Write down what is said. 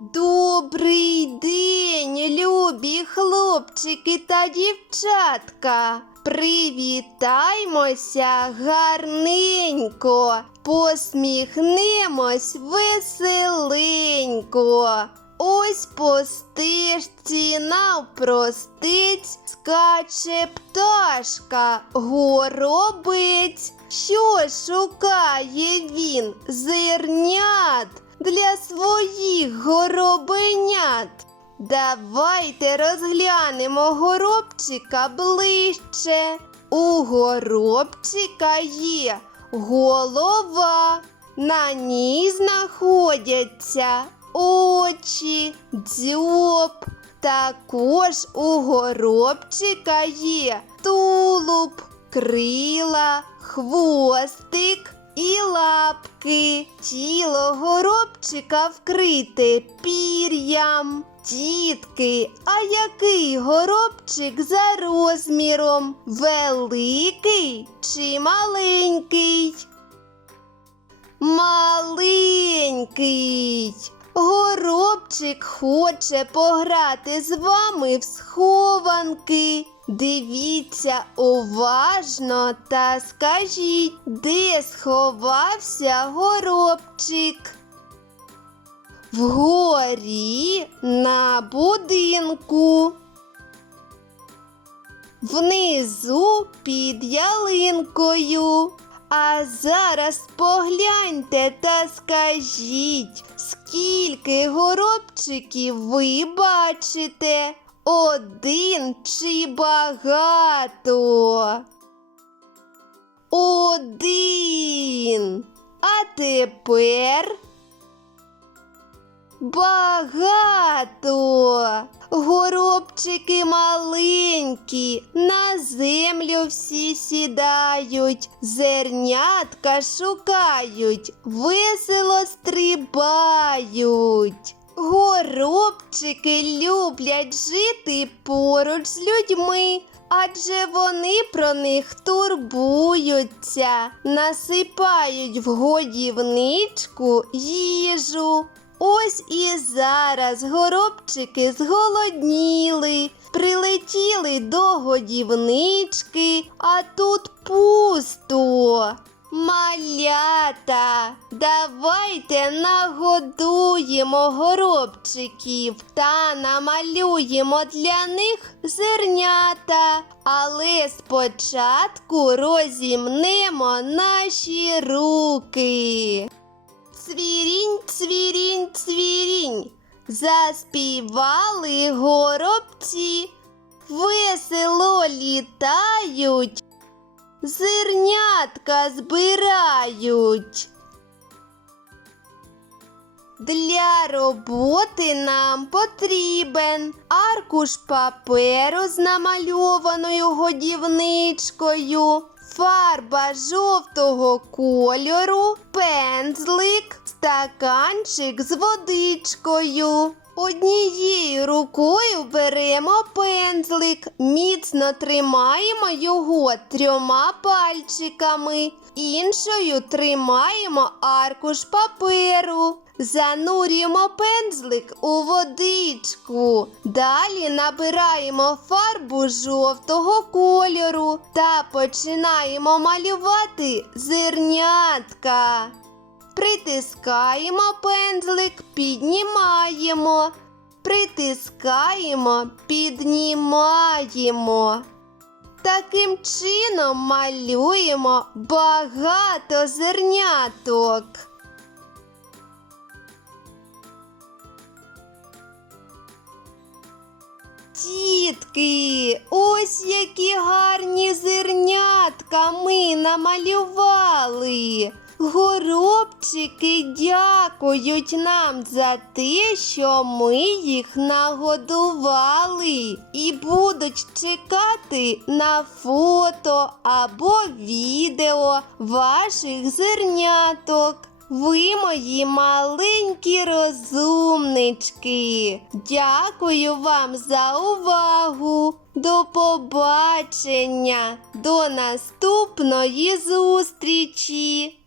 Добрий день, любі хлопчики та дівчатка. Привітаймося гарненько, посміхнемось веселенько. Ось по стежці навпростиць скаче пташка, горобець. Що шукає він зернят для своїх горобенят? Давайте розглянемо горобчика ближче. У горобчика є голова, на ній знаходяться очі, дзьоб. Також у горобчика є тулуб, крила, хвостик і лапки. Тіло горобчика вкрите пір'ям. Дітки, а який горобчик за розміром? Великий чи маленький? Маленький. Горобчик хоче пограти з вами в схованки. Дивіться уважно та скажіть, де сховався горобчик? Вгорі на будинку. Внизу під ялинкою. А зараз погляньте та скажіть, скільки горобчиків ви бачите? Один чи багато? Один. А тепер багато. Горобчики маленькі, на землю всі сідають, зернятка шукають, весело стрибають. Горобчики люблять жити поруч з людьми, адже вони про них турбуються, насипають в годівничку їжу. Ось і зараз горобчики зголодніли, прилетіли до годівнички, а тут пусто. Малята, давайте нагодуємо горобчиків та намалюємо для них зернята. Але спочатку розімнемо наші руки. Цвірінь, цвірінь, цвірінь. Заспівали горобці, весело літають, зернятка збирають. Для роботи нам потрібен аркуш паперу з намальованою годівничкою, фарба жовтого кольору, пензлик, стаканчик з водичкою. Однією рукою беремо пензлик, міцно тримаємо його трьома пальчиками, іншою тримаємо аркуш паперу. Занурюємо пензлик у водичку. Далі набираємо фарбу жовтого кольору та починаємо малювати зернятка. Притискаємо пензлик, піднімаємо. Притискаємо, піднімаємо. Таким чином малюємо багато зерняток. Тітки, ось які гарні зернятка ми намалювали. Горобчики дякують нам за те, що ми їх нагодували, і будуть чекати на фото або відео ваших зерняток. Ви мої маленькі розумнички. Дякую вам за увагу. До побачення, до наступної зустрічі!